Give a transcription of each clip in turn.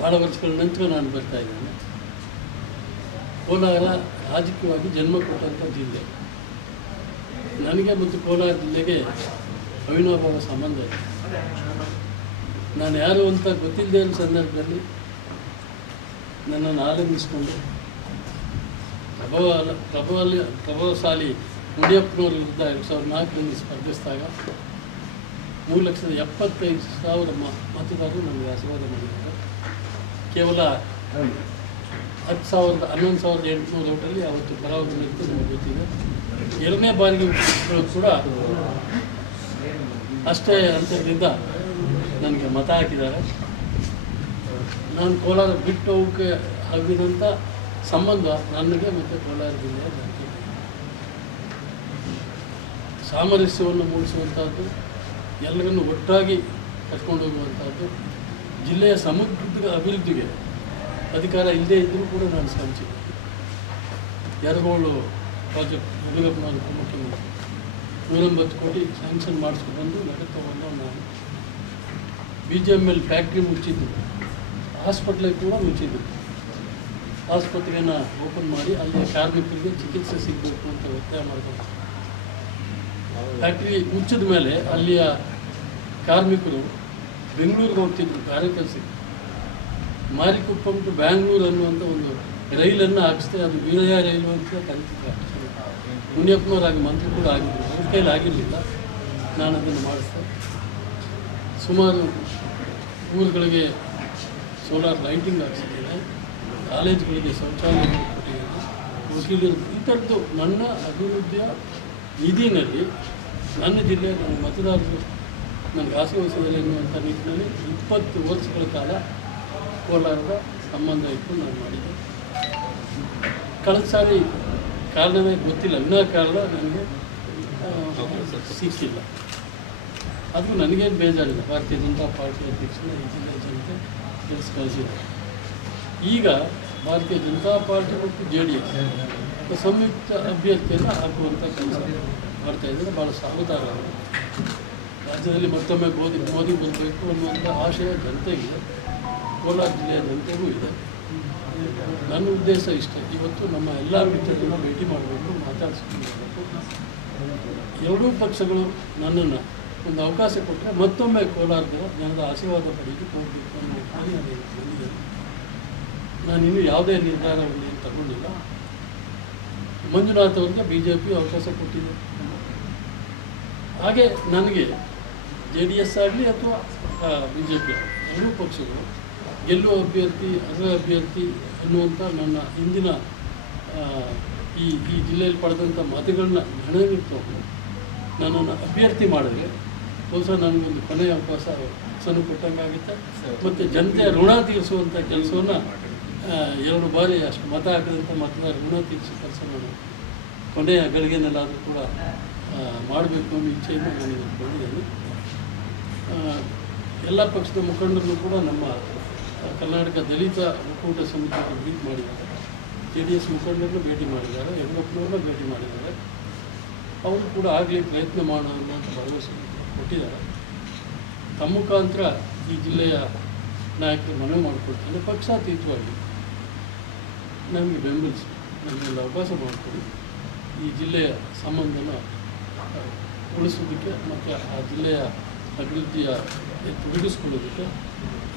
ಭಾಳ ವರ್ಷಗಳ ನಂತರ ನಾನು ಬರ್ತಾ ಇದ್ದೇನೆ. ಕೋಲಾರ ರಾಜಕೀಯವಾಗಿ ಜನ್ಮ ಕೊಟ್ಟಂಥ ಜಿಲ್ಲೆ. ನನಗೆ ಮತ್ತು ಕೋಲಾರ ಜಿಲ್ಲೆಗೆ ಅವಿನಾಭಾವ ಸಂಬಂಧ ಇದೆ. ನಾನು ಯಾರು ಅಂತ ಗೊತ್ತಿಲ್ಲದೇ ಇರೋ ಸಂದರ್ಭದಲ್ಲಿ ನನ್ನನ್ನು ಆಲಂಬಿಸಿಕೊಂಡು ಪ್ರಭಾವಶಾಲಿ ಮುನಿಯಪ್ಪನವ್ರ ವಿರುದ್ಧ 2004ರಲ್ಲಿ ಸ್ಪರ್ಧಿಸಿದಾಗ 3,75,000 ಮತದಾರರು ನನಗೆ ಆಶೀರ್ವಾದ ಮಾಡಿದ್ದಾರೆ. ಕೇವಲ 11,800 ಓಟಲ್ಲಿ ಅವತ್ತು ಪರಾಭವಗೊಂಡಿದ್ದು ನಮಗೆ ಗೊತ್ತಿದೆ. ಎರಡನೇ ಬಾರಿಗೆ ಕೂಡ ಅಷ್ಟೇ ಅಂತರದಿಂದ ನನಗೆ ಮತ ಹಾಕಿದ್ದಾರೆ. ನಾನು ಕೋಲಾರ ಬಿಟ್ಟು ಹೋಗೋಕ್ಕೆ ಆಗಿದಂಥ ಸಂಬಂಧ ನನಗೆ ಮತ್ತು ಕೋಲಾರ ಜಿಲ್ಲೆಯ ಜನತೆ. ಸಾಮರಸ್ಯವನ್ನು ಮೂಡಿಸುವಂಥದ್ದು, ಎಲ್ಲರನ್ನು ಒಟ್ಟಾಗಿ ಕರ್ಕೊಂಡು ಹೋಗುವಂಥದ್ದು, ಜಿಲ್ಲೆಯ ಸಮಗ್ರ ಅಭಿವೃದ್ಧಿಗೆ ಅಧಿಕಾರ ಇಲ್ಲದೇ ಇದ್ದರೂ ಕೂಡ ನಾನು ಶ್ರಮಿಸಿದ್ದೆ. ಯರಗೋಳು ಪ್ರಾಜೆಕ್ಟ್ ಯಡಿಯೂರಪ್ಪನವರು ಉಪಮುಖ್ಯಮಂತ್ರಿ 180 ಕೋಟಿ ಸ್ಯಾಂಕ್ಷನ್ ಮಾಡಿಸ್ಕೊಂಡು ಬಂದು ನಡೀತವನ್ನು ನಾನು BGML ಫ್ಯಾಕ್ಟ್ರಿ ಮುಚ್ಚಿದ್ದು, ಹಾಸ್ಪಿಟ್ಲಿಗೆ ಕೂಡ ಮುಚ್ಚಿದ್ದು. ಆಸ್ಪತ್ರೆಯನ್ನು ಓಪನ್ ಮಾಡಿ ಅಲ್ಲಿಯ ಕಾರ್ಮಿಕರಿಗೆ ಚಿಕಿತ್ಸೆ ಸಿಗಬೇಕು ಅಂತ ಒತ್ತಾಯ ಮಾಡಿಕೊಂಡು ಫ್ಯಾಕ್ಟ್ರಿ ಮುಚ್ಚಿದ ಮೇಲೆ ಅಲ್ಲಿಯ ಕಾರ್ಮಿಕರು ಬೆಂಗಳೂರಿಗೆ ಹೋಗ್ತಿದ್ರು ಕಾರ್ಯಕೆಲಸಕ್ಕೆ. ಮಾರಿಕುಪ್ಪಂ ಟು ಬ್ಯಾಂಗ್ಳೂರು ಅನ್ನುವಂಥ ಒಂದು ರೈಲನ್ನು ಹಾಕಿಸ್ದೆ. ಅದು ವೀರಯ್ಯ ರೈಲು ಅಂತ ಕರೀತಿದ್ರು. ಮುನಿಯಪ್ಪನವರಾಗಿ ಮಂತ್ರಿ ಕೂಡ ಆಗಿದ್ದರು. ಅವ್ರ ಕೈಲಿ ಆಗಿರಲಿಲ್ಲ, ನಾನು ಅದನ್ನು ಮಾಡಿಸ್ದೆ. ಸುಮಾರು ಊರುಗಳಿಗೆ ಸೋಲಾರ್ ಲೈಟಿಂಗ್ ಹಾಕ್ಸಿದ್ದೇನೆ, ಕಾಲೇಜುಗಳಿಗೆ ಶೌಚಾಲಯ ಕೊಟ್ಟಿದ್ದೇನೆ, ವಕೀಲರು. ಈ ಥರದ್ದು ನನ್ನ ಅಭಿವೃದ್ಧಿಯ ನಿಧಿನಲ್ಲಿ ನನ್ನ ಜಿಲ್ಲೆಯ ನನ್ನ ಮತದಾರರು ನನಗೆ ಆಶೀರ್ವದಿಸಿದ್ದಾರೆ ಎನ್ನುವಂಥ ನಿಟ್ಟಿನಲ್ಲಿ 20 ವರ್ಷಗಳ ಕಾಲ ಕೋಲಾರದ ಸಂಬಂಧ ಇಟ್ಟು ನಾನು ಮಾಡಿದ್ದೆ. ಕಳೆದ ಸಾರಿ ಕಾರಣವೇ ಗೊತ್ತಿಲ್ಲ, ವಿನಾಕಾರಣ ನನಗೆ ಸಿಕ್ಕಿಲ್ಲ. ಅದು ನನಗೇನು ಬೇಜಾರಿಲ್ಲ. ಭಾರತೀಯ ಜನತಾ ಪಾರ್ಟಿ ಅಧ್ಯಕ್ಷನ ಈ ಜಿಲ್ಲೆ ಜನತೆ ಕೆಲಸ ಕಳಿಸಿದ್ದಾರೆ. ಈಗ ಭಾರತೀಯ ಜನತಾ ಪಾರ್ಟಿ ಮತ್ತು JDS ಸಂಯುಕ್ತ ಅಭ್ಯರ್ಥಿಯನ್ನು ಹಾಕುವಂಥ ಕೆಲಸ ಮಾಡ್ತಾಯಿದ್ದಾರೆ. ಭಾಳ ಸಾವಧಾನ. ರಾಜ್ಯದಲ್ಲಿ ಮತ್ತೊಮ್ಮೆ ಮೋದಿ ಬರಬೇಕು ಅನ್ನುವಂಥ ಆಶಯ ಜನತೆಗಿದೆ, ಕೋಲಾರ ಜಿಲ್ಲೆಯ ಜನತೆಗೂ ಇದೆ. ನನ್ನ ಉದ್ದೇಶ ಇಷ್ಟೇ. ಇವತ್ತು ನಮ್ಮ ಎಲ್ಲ ಮಿತ್ರರನ್ನು ಭೇಟಿ ಮಾಡಬೇಕು, ಮಾತಾಡಿಸ್ಕೊಂಡು. ಎರಡೂ ಪಕ್ಷಗಳು ನನ್ನನ್ನು ಒಂದು ಅವಕಾಶ ಕೊಟ್ಟರೆ ಮತ್ತೊಮ್ಮೆ ಕೋಲಾರದ ಜನದ ಆಶೀರ್ವಾದ ಪಡೆಯಲಿಕ್ಕೆ ಹೋಗಬೇಕು ಅನ್ನೋ ಕಾರಣ ಬಂದಿದೆ. ನಾನಿನ್ನೂ ಯಾವುದೇ ನಿರ್ಧಾರವನ್ನು ತಗೊಂಡಿಲ್ಲ. ಮಂಜುನಾಥ್ ಅವ್ರಿಗೆ BJP ಅವಕಾಶ ಕೊಟ್ಟಿದೆ. ಹಾಗೆ ನನಗೆ JDS ಆಗಲಿ ಅಥವಾ BJP ಎರಡೂ ಪಕ್ಷಗಳು ಗೆಲ್ಲುವ ಅಭ್ಯರ್ಥಿ, ಅಗ್ರ ಅಭ್ಯರ್ಥಿ ಅನ್ನುವಂಥ ನನ್ನ ಹಿಂದಿನ ಈ ಜಿಲ್ಲೆಯಲ್ಲಿ ಪಡೆದಂಥ ಮತಗಳನ್ನ ಗಣನೆಗೆ ತಗೊಂಡು ನನ್ನನ್ನು ಅಭ್ಯರ್ಥಿ ಮಾಡಿದ್ರೆ ಬಹುಶಃ ನನಗೊಂದು ಕೊನೆಯ ಅವಕಾಶ ಸಣ್ಣ ಕೊಟ್ಟಂಗಾಗುತ್ತೆ. ಮತ್ತು ಜನತೆಯ ಋಣ ತೀರಿಸುವಂಥ ಕೆಲಸವನ್ನು 2 ಬಾರಿ ಅಷ್ಟು ಮತ ಹಾಕಿದಂಥ ಮತದಾರ ಋಣ ತೀರಿಸೋ ಕೆಲಸ ನಾನು ಕೊನೆಯ ಗಳಿಗೆನಲ್ಲಾದರೂ ಕೂಡ ಮಾಡಬೇಕು ಅನ್ನೋ ಇಚ್ಛೆಯಿಂದ ನಾನು ಇಟ್ಕೊಂಡಿದ್ದೇನೆ. ಎಲ್ಲ ಪಕ್ಷದ ಮುಖಂಡರು ಕೂಡ ನಮ್ಮ ಕರ್ನಾಟಕ ದಲಿತ ಒಕ್ಕೂಟ ಸಮಿತಿಯನ್ನು ಭೇಟಿ ಮಾಡಿದ್ದಾರೆ. JDS ಮುಖಂಡರನ್ನು ಭೇಟಿ ಮಾಡಿದ್ದಾರೆ, ಯಡಿಯೂರಪ್ಪನವ್ರನ್ನ ಭೇಟಿ ಮಾಡಿದ್ದಾರೆ. ಅವರು ಕೂಡ ಆಗಲಿ ಪ್ರಯತ್ನ ಮಾಡೋಣ ಅಂತ ಭರವಸೆ ಕೊಟ್ಟಿದ್ದಾರೆ. ತಮ್ಮ ಮುಖಾಂತರ ಈ ಜಿಲ್ಲೆಯ ನಾಯಕರು ಮನವಿ ಮಾಡಿಕೊಡ್ತಾರೆ, ಪಕ್ಷಾತೀತವಾಗಿ ನಮಗೆ ಬೆಂಬಲಿಸಿ ನಮಗೆಲ್ಲ ಅವಕಾಶ ಮಾಡಿಕೊಡಿ. ಈ ಜಿಲ್ಲೆಯ ಸಂಬಂಧನ ಉಳಿಸೋದಕ್ಕೆ ಮತ್ತು ಆ ಜಿಲ್ಲೆಯ ಅಭಿವೃದ್ಧಿಯ ತೊಡಗಿಸ್ಕೊಳ್ಳೋದಕ್ಕೆ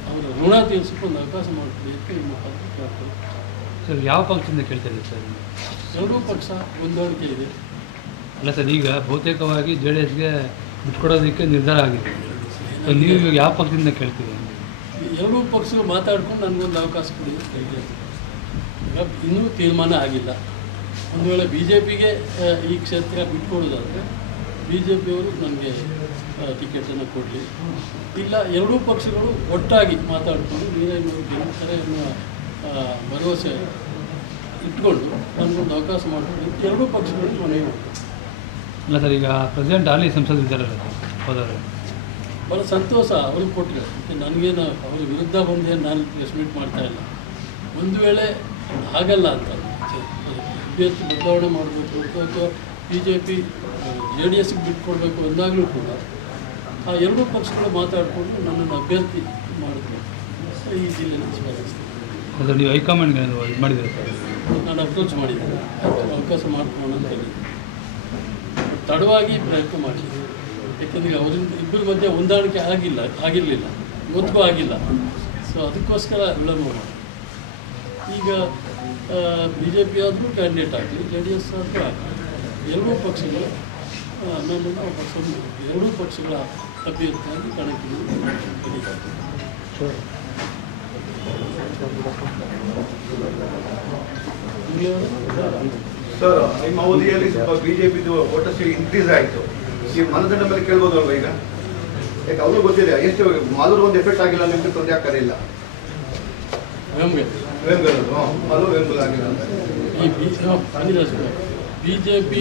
ಅವರ ಋಣ ತೀರಿಸೋಕೆ ಒಂದು ಅವಕಾಶ ಮಾಡಿಕೊಡಿ ಅಂತ ಈ ಮುಖಾಂತರ ಕೇಳ್ತಾರೆ. ಸರ್, ಯಾವ ಪಕ್ಷದಿಂದ ಕೇಳ್ತಾ ಇದ್ದೀವಿ ಸರ್? ಎರಡೂ ಪಕ್ಷ ಹೊಂದಾಣಿಕೆ ಇದೆ. ಅಲ್ಲ ಸರ್, ಈಗ ಬಹುತೇಕವಾಗಿ JDSಗೆ ಬಿಟ್ಕೊಡೋದಕ್ಕೆ ನಿರ್ಧಾರ ಆಗಿದೆ. ನೀವು ಯಾವ ಪಕ್ಷದಿಂದ ಕೇಳ್ತೀವಿ? ಎರಡೂ ಪಕ್ಷಗಳು ಮಾತಾಡ್ಕೊಂಡು ನನಗೊಂದು ಅವಕಾಶ ಕೊಡಿ ಅಂತ ಕೇಳ್ತೀವಿ. ಈಗ ಇನ್ನೂ ತೀರ್ಮಾನ ಆಗಿಲ್ಲ. ಒಂದು ವೇಳೆ BJPಗೆ ಈ ಕ್ಷೇತ್ರ ಬಿಟ್ಕೊಡೋದಾದರೆ BJPಯವರು ನನಗೆ ಟಿಕೆಟನ್ನು ಕೊಡಲಿ. ಇಲ್ಲ, ಎರಡೂ ಪಕ್ಷಗಳು ಒಟ್ಟಾಗಿ ಮಾತಾಡಿಕೊಂಡು ವೀರಯ್ಯನವರು ಗೆಲ್ತಾರೆ ಅನ್ನೋ ಭರವಸೆ ಇಟ್ಕೊಂಡು ನನಗೊಂದು ಅವಕಾಶ ಮಾಡಿಕೊಂಡು ಎರಡೂ ಪಕ್ಷಗಳಿಗೆ ಮನವಿ ಮಾಡ್ತಾರೆ. ಅಲ್ಲ ಸರ್, ಈಗ ಪ್ರೆಸಿಡೆಂಟ್ ಹಾಲಿ ಸಂಸದರಿದ್ದಾರಲ್ಲ ಹೋದರೆ ಭಾಳ ಸಂತೋಷ ಅವ್ರಿಗೆ ಕೊಟ್ಟರೆ. ನನಗೇನು ಅವ್ರ ವಿರುದ್ಧ ಬಂದೇನು ನಾನು ಪ್ರೆಸ್ ಮೀಟ್ ಮಾಡ್ತಾಯಿಲ್ಲ. ಒಂದು ವೇಳೆ ಆಗಲ್ಲ ಅಂತ ಅಭ್ಯರ್ಥಿ ಬದಲಾವಣೆ ಮಾಡಬೇಕು ಅಥವಾ BJP JDSಗೆ ಬಿಟ್ಕೊಡ್ಬೇಕು ಅಂದಾಗಲೂ ಕೂಡ ಆ ಎರಡೂ ಪಕ್ಷಗಳು ಮಾತಾಡಿಕೊಂಡು ನನ್ನನ್ನು ಅಭ್ಯರ್ಥಿ ಮಾಡಿದ್ರು. ಈ ಜಿಲ್ಲೆಯಲ್ಲಿ ಸ್ಪರ್ಧಿಸ್ತೀನಿ. ಅದು ನೀವು ಹೈಕಮಾಂಡ್ಗೆ ಇದು ಮಾಡಿದ್ದೀರಾ ಸರ್? ನಾನು ಅಪ್ರೋಚ್ ಮಾಡಿದ್ದೇನೆ, ಅವಕಾಶ ಮಾಡ್ಕೊಳ್ಳೋಣ ಅಂತ ಹೇಳಿ ತಡವಾಗಿ ಪ್ರಯತ್ನ ಮಾಡಿದ್ದೆ. ಯಾಕೆಂದರೆ ಅವರಿಂದ ಇಬ್ಬರ ಮಧ್ಯೆ ಹೊಂದಾಣಿಕೆ ಆಗಿರಲಿಲ್ಲ, ಇವತ್ತಿಗೂ ಆಗಿಲ್ಲ. ಸೊ ಅದಕ್ಕೋಸ್ಕರ ವಿಳಂಬ ಮಾಡಿ ಈಗ BJP ಆದರೂ ಕ್ಯಾಂಡಿಡೇಟ್ ಆಗಲಿ, JDS ಆದರೂ ಆಗಲಿ, ಎರಡೂ ಪಕ್ಷಗಳು ನನ್ನನ್ನು ಎರಡೂ ಪಕ್ಷಗಳ ಅಭ್ಯರ್ಥಿಯಾಗಿ ಕಣಕ್ಕಿಳಿದಿದ್ದಾರೆ. ಸರ್, ನಿಮ್ಮ ಅವಧಿಯಲ್ಲಿ ಸ್ವಲ್ಪ ಬಿಜೆಪಿದು ಒಟ್ಟು ಇನ್ಕ್ರೀಸ್ ಆಯಿತು. ಈ ಮನದಂಡ ಮೇಲೆ ಕೇಳ್ಬೋದಲ್ವ ಈಗ? ಯಾಕೆ ಅವರು ಗೊತ್ತಿದೆ ಎಷ್ಟು ಮಾಲೂರು ಒಂದು ಎಫೆಕ್ಟ್ ಆಗಿಲ್ಲ, ನಿಮಗೆ ತೊಂದರೆ ಆಗ್ತಾರೆ ಇಲ್ಲ ವೇಮ್ಗಲ್ ಆಗಿಲ್ಲ ಅಂತ. ಈ BJP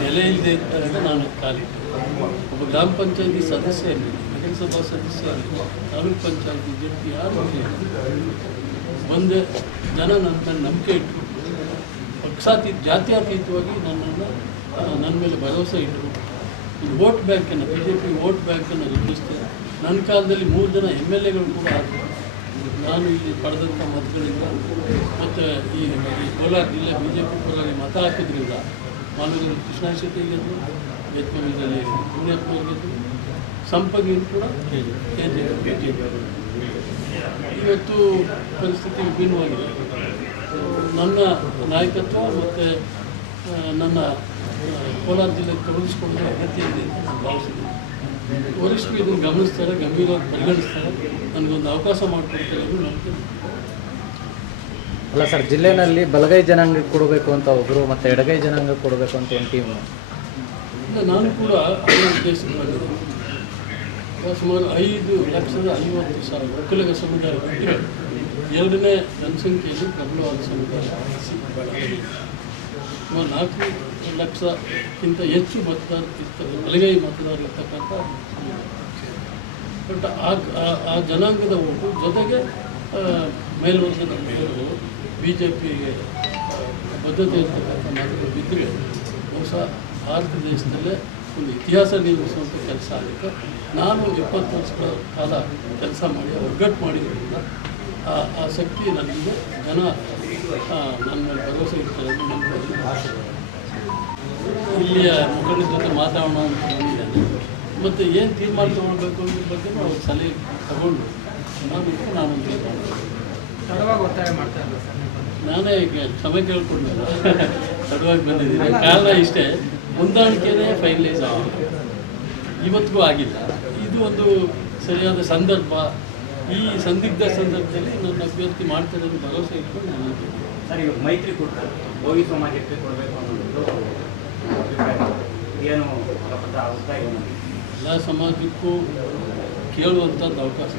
ನೆಲೆ ಇಲ್ಲದೆ ಇದ್ದಾಗ ನಾನು ಕಾಲಿಟ್ಟೆ. ಒಬ್ಬ ಗ್ರಾಮ ಪಂಚಾಯತಿ ಸದಸ್ಯ ಇರಲಿಲ್ಲ, ನಗರಸಭಾ ಸದಸ್ಯ ಇರಲಿಲ್ಲ, ತಾಲೂಕ್ ಪಂಚಾಯತ್ BJP ಯಾರು ಒಂದೇ ಜನ ನನ್ನ ಮೇಲೆ ನಂಬಿಕೆ ಇಟ್ಟರು, ಜಾತ್ಯತೀತವಾಗಿ ನನ್ನ ಮೇಲೆ ಭರವಸೆ ಇಟ್ಟರು. ವೋಟ್ ಬ್ಯಾಂಕನ್ನು BJP ವೋಟ್ ಬ್ಯಾಂಕನ್ನು ರೂಪಿಸ್ತೇನೆ. ನನ್ನ ಕಾಲದಲ್ಲಿ 3 ಜನ MLAಗಳು ಕೂಡ ಆದರು. ನಾನು ಇಲ್ಲಿ ಪಡೆದಂಥ ಮತಗಳಿಂದ ಮತ್ತು ಈ ಕೋಲಾರ ಜಿಲ್ಲೆ BJP ಪರವಾಗಿ ಮತ ಹಾಕಿದ್ರಿಂದ ಮಾಲೂರಲ್ಲಿ ಕೃಷ್ಣ ಶೆಟ್ಟಿ ಗೆದ್ದರು, ಯತ್ಮಂಗಲದಲ್ಲಿ ಪುಣ್ಯಪ್ಪನವ್ರು ಗೆದ್ದರು, ಸಂಪಂಗಿರು ಕೂಡ BJP. ಇವತ್ತು ಪರಿಸ್ಥಿತಿ ವಿಭಿನ್ನವಾಗಿದೆ. ನನ್ನ ನಾಯಕತ್ವ ಮತ್ತು ನನ್ನ ಕೋಲಾರ ಜಿಲ್ಲೆಗೆ ತೊಡಗಿಸ್ಕೊಳ್ಳೋದು ಅಗತ್ಯ ಇದೆ ಅಂತ ನಾನು ಭಾವಿಸಿದ್ದೀನಿ. ವರಿಷ್ಠರು ಇದನ್ನು ಗಮನಿಸ್ತಾರೆ, ಗಂಭೀರವಾಗಿ ಪರಿಗಣಿಸ್ತಾರೆ, ನನಗೊಂದು ಅವಕಾಶ ಮಾಡಿಕೊಡ್ತಾರೆ ಎಂದು ನಂಬಿಕೆ. ಅಲ್ಲ ಸರ್, ಜಿಲ್ಲೆಯಲ್ಲಿ ಬಲಗೈ ಜನಾಂಗಕ್ಕೆ ಕೊಡಬೇಕು ಅಂತ ಒಬ್ಬರು ಮತ್ತು ಎಡಗೈ ಜನಾಂಗಕ್ಕೆ ಕೊಡಬೇಕು ಅಂತ ಒಂದು ಟೀಮು. ಇಲ್ಲ, ನಾನು ಕೂಡ ಅದರ ಉದ್ದೇಶಕ್ಕೆ ಬಂದಿದ್ದೆ. ಸುಮಾರು 5,50,000 ಒಕ್ಕಲಿಗ ಸಮುದಾಯ ಬಿಟ್ಟರೆ 2ನೇ ಜನಸಂಖ್ಯೆಯಲ್ಲಿ ಪ್ರಬಲವಾದ ಸಮುದಾಯ ಸುಮಾರು 4 ಲಕ್ಷಕ್ಕಿಂತ ಹೆಚ್ಚು ಬಲಗೈ ಮತದಾರರು ಇರ್ತಕ್ಕಂಥ ಬಟ್ ಆ ಜನಾಂಗದ ಓಟು ಜೊತೆಗೆ ಮೇಲ್ವರ್ಗದ ಮತಗಳು BJPಗೆ ಬದ್ಧತೆ ಇರ್ತಕ್ಕಂಥ ಮತಗಳು ಬಿದ್ದರೆ ಬಹುಶಃ ಭಾರತ ದೇಶದಲ್ಲೇ ಒಂದು ಇತಿಹಾಸ ನಿರ್ಮಿಸುವಂಥ ಕೆಲಸ ಆಗುತ್ತೆ. ನಾನು 20 ವರ್ಷಗಳ ಕಾಲ ಕೆಲಸ ಮಾಡಿ ಒಗ್ಗಟ್ಟು ಮಾಡಿದ್ರಿಂದ ಆ ಶಕ್ತಿ ನನಗೆ ಜನ ನನ್ನ ಮೇಲೆ ಭರವಸೆ ಇರ್ತಾರೆ ಎಂದು ನಂಬಿಕೆ. ಇಲ್ಲಿಯ ಮುಖಂಡರ ಜೊತೆ ಮಾತಾಡೋಣ ಅಂತ ಬಂದಿದ್ದೇನೆ. ಮತ್ತು ಏನು ತೀರ್ಮಾನ ತೊಗೊಳ್ಬೇಕು ಅನ್ನೋದ್ರ ಬಗ್ಗೆ ಅವ್ರ ಸಲಹೆ ತಗೊಂಡು ನಾನು ತೀರ್ಮಾನ ಒತ್ತಾಯ ಮಾಡ್ತಾ ಇಲ್ಲ ಸರ್. ನಾನೇ ಈಗ ಕ್ಷಮೆ ಕೇಳ್ಕೊಂಡ್ಮೇಲೆ ತಡವಾಗಿ ಬಂದಿದ್ದೀನಿ. ಕಾರಣ ಇಷ್ಟೇ, ಹೊಂದಾಣಿಕೆನೇ ಫೈನಲೈಸ್ ಆಗಿಲ್ಲ, ಇವತ್ತಿಗೂ ಆಗಿಲ್ಲ. ಇದು ಒಂದು ಸರಿಯಾದ ಸಂದರ್ಭ. ಈ ಸಂದಿಗ್ಧ ಸಂದರ್ಭದಲ್ಲಿ ನನ್ನ ಅಭ್ಯರ್ಥಿ ಮಾಡ್ತಾರೆ ಅಂತ ಭರವಸೆ ಇಟ್ಕೊಂಡು ನಾನು ಸರ್, ಈಗ ಮೈತ್ರಿಕೂಟ ಹೋಗಿ ಸಮಾಜಕ್ಕೆ ಕೊಡಬೇಕು ಅನ್ನೋದು ಏನು ಒತ್ತಾಯ? ಎಲ್ಲ ಸಮಾಜಕ್ಕೂ ಕೇಳುವಂಥದ್ದು ಅವಕಾಶ.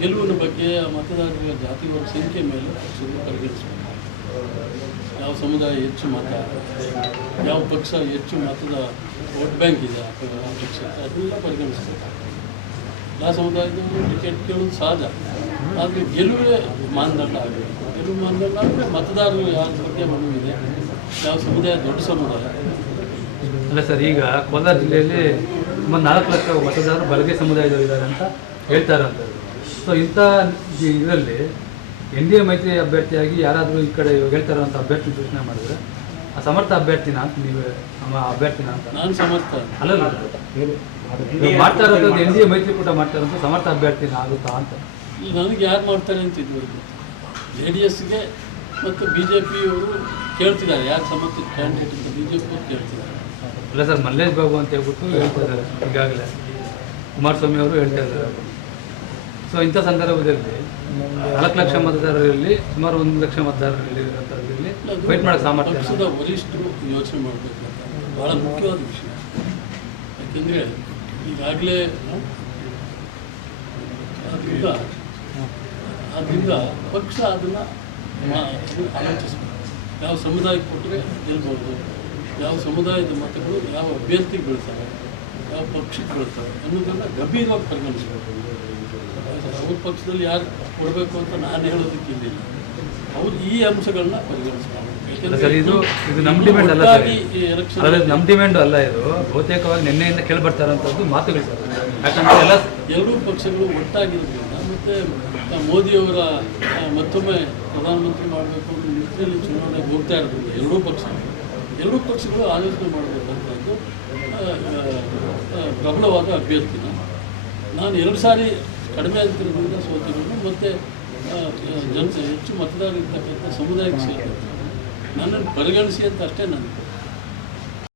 ಗೆಲುವಿನ ಬಗ್ಗೆ ಮತದಾರರ ಜಾತಿಗಳ ಸಂಖ್ಯೆ ಮೇಲೆ ಪರಿಗಣಿಸಬೇಕು. ಯಾವ ಸಮುದಾಯ ಹೆಚ್ಚು ಮತ, ಯಾವ ಪಕ್ಷ ಹೆಚ್ಚು ಮತದ ವೋಟ್ ಬ್ಯಾಂಕ್ ಇದೆ ಆ ಪಕ್ಷ, ಅದನ್ನೆಲ್ಲ ಪರಿಗಣಿಸಬೇಕು. ಎಲ್ಲ ಸಮುದಾಯದವರು ಟಿಕೆಟ್ ಕೇಳೋದು ಸಹಜ, ಆದರೆ ಗೆಲುವೇ ಮಾನದಂಡ ಆಗಬೇಕು. ಗೆಲುವು ಮಾನದಂಡ ಅಂದರೆ ಮತದಾರರು ಯಾರ ಬಗ್ಗೆ ಮನವಿದೆ, ಯಾವ ಸಮುದಾಯ ದೊಡ್ಡ ಸಮುದಾಯ. ಅಲ್ಲ ಸರ್, ಈಗ ಕೋಲಾರ ಜಿಲ್ಲೆಯಲ್ಲಿ ಸುಮಾರು 4 ಲಕ್ಷ ಮತದಾರರು ಬಲಗೈ ಸಮುದಾಯದವರು ಇದ್ದಾರೆ ಅಂತ ಹೇಳ್ತಾ ಇರೋಂಥದ್ದು. ಸೊ ಇಂಥ ಇದರಲ್ಲಿ NDA ಮೈತ್ರಿ ಅಭ್ಯರ್ಥಿಯಾಗಿ ಯಾರಾದರೂ ಈ ಕಡೆ ಹೇಳ್ತಾ ಇರೋಂಥ ಅಭ್ಯರ್ಥಿ ಸೂಚನೆ ಮಾಡಿದ್ರೆ ಆ ಸಮರ್ಥ ಅಭ್ಯರ್ಥಿನ ಅಂತ ನೀವು ನಮ್ಮ ಅಭ್ಯರ್ಥಿನ ಅಂತ? ನಾನು ಸಮರ್ಥ ಅಲ್ಲಲ್ಲ, ಮಾಡ್ತಾ ಇರೋದು NDA ಮೈತ್ರಿಕೂಟ ಮಾಡ್ತಾ ಇರೋದು ಸಮರ್ಥ ಅಭ್ಯರ್ಥಿನ ಆಗುತ್ತಾ ಅಂತ? ಈಗ ನನಗೆ ಯಾರು ಮಾಡ್ತಾರೆ ಅಂತ ಇದುವರೆಗೂ JDSಗೆ ಮತ್ತು BJPಯವರು ಕೇಳ್ತಿದ್ದಾರೆ, ಯಾರು ಸಮರ್ಥ ಕ್ಯಾಂಡಿಡೇಟ್ ಅಂತ BJP ಕೇಳ್ತಿದ್ದಾರೆ. ಇಲ್ಲ ಸರ್, ಮಲ್ಲೇಶ್ ಬಾಬು ಅಂತ ಹೇಳ್ಬಿಟ್ಟು ಹೇಳ್ತಾ ಇದ್ದಾರೆ, ಈಗಾಗಲೇ ಕುಮಾರಸ್ವಾಮಿ ಅವರು ಹೇಳ್ತಾ ಇದ್ದಾರೆ. ಸೊ ಇಂಥ ಸಂದರ್ಭದಲ್ಲಿ 4 ಲಕ್ಷ ಮತದಾರರಲ್ಲಿ ಸುಮಾರು 1 ಲಕ್ಷ ಮತದಾರರಲ್ಲಿ ಫೈಟ್ ಮಾಡೋಕ್ಕೆ ಸಾಮರ್ಥ್ಯ ಪಕ್ಷದ ವರಿಷ್ಠರು ಯೋಚನೆ ಮಾಡಬೇಕು ಅಂತ ಭಾಳ ಮುಖ್ಯವಾದ ವಿಷಯ. ಯಾಕೆಂದರೆ ಈಗಾಗಲೇ ಅದರಿಂದ ಪಕ್ಷ ಅದನ್ನು ಆಲೋಚಿಸಬೇಕು. ಯಾವ ಸಮುದಾಯಕ್ಕೆ ಕೊಟ್ಟರೆ ಗೆಲ್ಬೋದು, ಯಾವ ಸಮುದಾಯದ ಮತಗಳು ಯಾವ ಅಭ್ಯರ್ಥಿಗೆ ಬೀಳ್ತಾರೆ, ಯಾವ ಪಕ್ಷಕ್ಕೆ ಬೀಳ್ತಾರೆ ಅನ್ನೋದನ್ನು ಗಂಭೀರವಾಗಿ ಪರಿಗಣಿಸಬೇಕು. ಅವ್ರ ಪಕ್ಷದಲ್ಲಿ ಯಾರು ಕೊಡಬೇಕು ಅಂತ ನಾನು ಹೇಳೋದಕ್ಕೆ ಇಲ್ಲಿಲ್ಲ, ಅವ್ರು ಈ ಅಂಶಗಳನ್ನ ಪರಿಗಣಿಸ್ತಾರೆ. ಸರ್, ಇದು ನಮ್ಮ ಡಿಮ್ಯಾಂಡ್ ಅಲ್ಲ ಸರ್, ಅಲ್ಲ ನಮ್ಮ ಡಿಮ್ಯಾಂಡು ಅಲ್ಲ. ಇದು ಬಹುತೇಕವಾಗಿ ನಿನ್ನೆಯಿಂದ ಕೇಳಿ ಬರ್ತಾ ಇರೋಂಥದ್ದು ಮಾತುಗಳು ಸರ್. ಯಾಕಂದರೆ ಎರಡೂ ಪಕ್ಷಗಳು ಒಟ್ಟಾಗಿರೋದ್ರಿಂದ ಮತ್ತು ಮತ್ತು ಮೋದಿಯವರ ಮತ್ತೊಮ್ಮೆ ಪ್ರಧಾನಮಂತ್ರಿ ಮಾಡಬೇಕು ಅನ್ನೋ ನಿಟ್ಟಿನಲ್ಲಿ ಚುನಾವಣೆಗೆ ಹೋಗ್ತಾ ಇರೋದ್ರಿಂದ ಎರಡೂ ಪಕ್ಷಗಳು ಆಲೋಚನೆ ಮಾಡಬೇಕಂತದ್ದು ಪ್ರಬಲವಾದ ಅಭ್ಯರ್ಥಿನ ನಾನು 2 ಸಾರಿ ಕಡಿಮೆ ಅಂತರದಿಂದ ಸೋತಿರೋದು ಮತ್ತು ಹೆಚ್ಚು ಮತದಾರ ಇರ್ತಕ್ಕಂಥ ಸಮುದಾಯಕ್ಕೆ ಸೇರಿದಂಥ ನನ್ನನ್ನು ಪರಿಗಣಿಸಿ ಅಂತ ಅಷ್ಟೇ ನಾನು